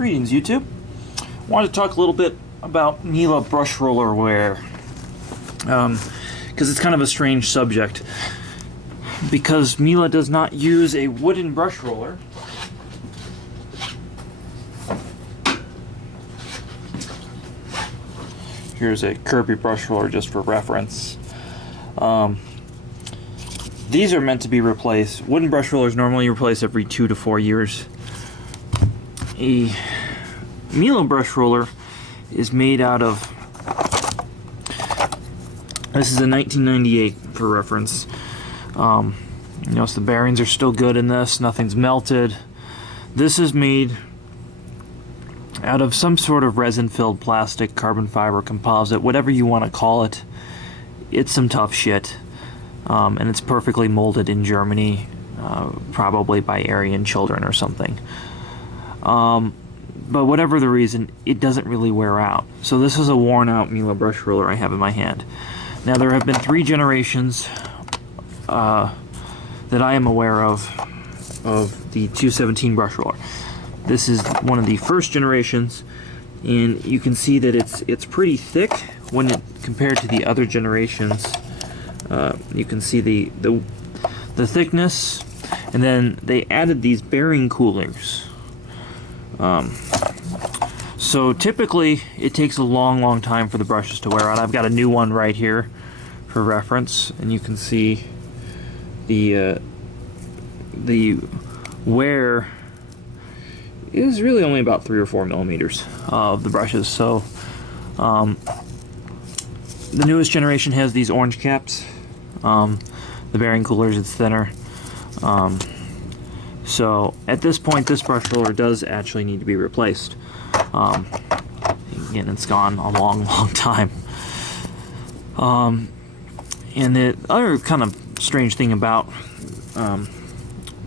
Greetings, YouTube. Wanted to talk a little bit about Miele Brush Roller-Why, because it's kind of a strange subject. Because Miele does not use a wooden brush roller. Here's a Kirby brush roller just for reference. These are meant to be replaced. Wooden brush rollers normally replace every 2 to 4 years. A Miele brush roller is made out of, this is a 1998 for reference. You notice the bearings are still good in this, nothing's melted. This is made out of some sort of resin-filled plastic, carbon fiber, composite, whatever you want to call it. It's some tough shit, and it's perfectly molded in Germany, probably by Aryan children or something. But whatever the reason, it doesn't really wear out. So this is a worn-out Miele brush roller I have in my hand. Now there have been 3 generations that I am aware of the 217 brush roller. This is one of the first generations, and you can see that it's pretty thick when compared to the other generations. You can see the thickness, and then they added these bearing coolers. So typically it takes a long time for the brushes to wear out. I've got a new one right here for reference, and you can see the wear is really only about 3 or 4 millimeters of the brushes. So the newest generation has these orange caps. The bearing coolers, it's thinner. So at this point, this brush roller does actually need to be replaced. Again, it's gone a long time. And the other kind of strange thing about, we're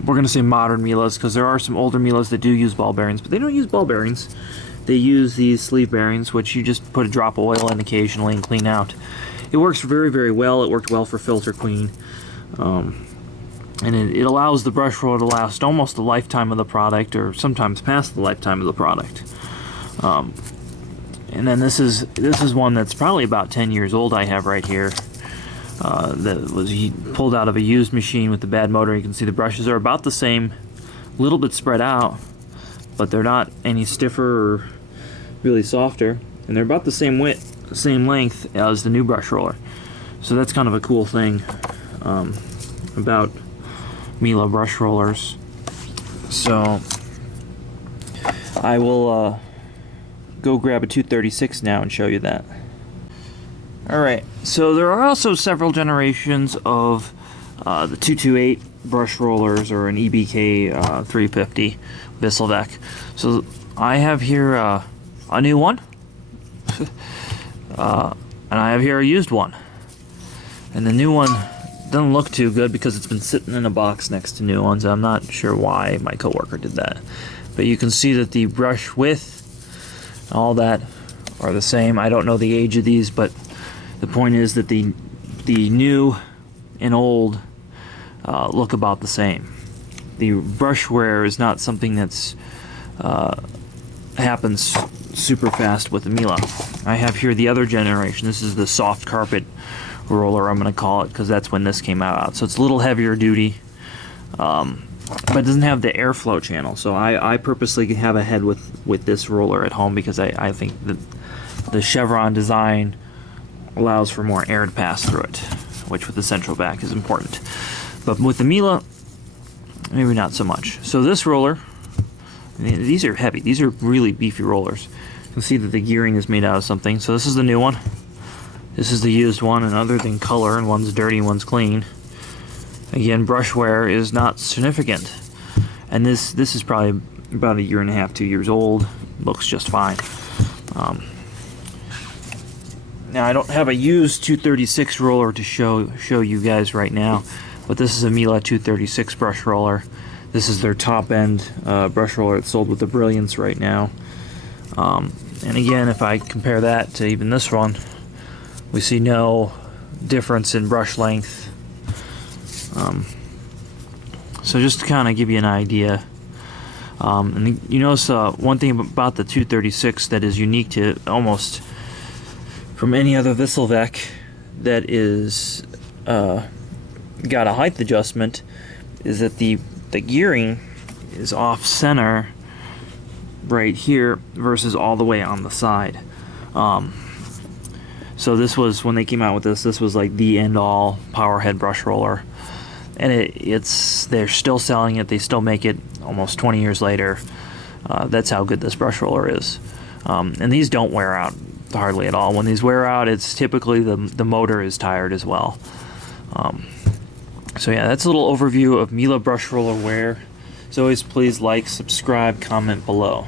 going to say modern Mieles, because there are some older Mieles that do use ball bearings, but they don't use ball bearings. They use these sleeve bearings, which you just put a drop of oil in occasionally and clean out. It works very well. It worked well for Filter Queen. And it allows the brush roller to last almost the lifetime of the product, or sometimes past the lifetime of the product. And then this is one that's probably about 10 years old I have right here. That was pulled out of a used machine with the bad motor. You can see the brushes are about the same, a little bit spread out, but they're not any stiffer or really softer, and they're about the same width, same length as the new brush roller. So that's kind of a cool thing about Miele brush rollers. So I will go grab a 236 now and show you that. Alright, so there are also several generations of the 228 brush rollers, or an EBK 350 Visselvec. So I have here a new one, and I have here a used one. And the new one doesn't look too good because it's been sitting in a box next to new ones. I'm not sure why my coworker did that. But you can see that the brush width, all that, are the same. I don't know the age of these, but the point is that the new and old look about the same. The brush wear is not something that's happens super fast with the Miele. I have here the other generation. This is the soft carpet roller, I'm going to call it, because that's when this came out. So it's a little heavier duty, but it doesn't have the airflow channel. So I purposely have a head with this roller at home, because I think that the chevron design allows for more air to pass through it, which with the central back is important. But with the Miele, maybe not so much. So this roller, I mean, these are heavy. These are really beefy rollers. You can see that the gearing is made out of something. So this is the new one. This is the used one, and other than color, and one's dirty, one's clean. Again, brush wear is not significant. And this is probably about 1.5 years, 2 years old. Looks just fine. Now I don't have a used 236 roller to show you guys right now, but this is a Miele 236 brush roller. This is their top end brush roller. It's sold with the Brilliance right now. And again, if I compare that to even this one, we see no difference in brush length. So just to kind of give you an idea And you notice one thing about the 236 that is unique to almost from any other Visselvec that is got a height adjustment is that the gearing is off center right here versus all the way on the side. So this was, when they came out with this was like the end-all powerhead brush roller, and they're still selling it. They still make it almost 20 years later. That's how good this brush roller is. And these don't wear out hardly at all. When these wear out, it's typically the motor is tired as well. So yeah, that's a little overview of Miele Brush Roller wear. As always, please like, subscribe, comment below.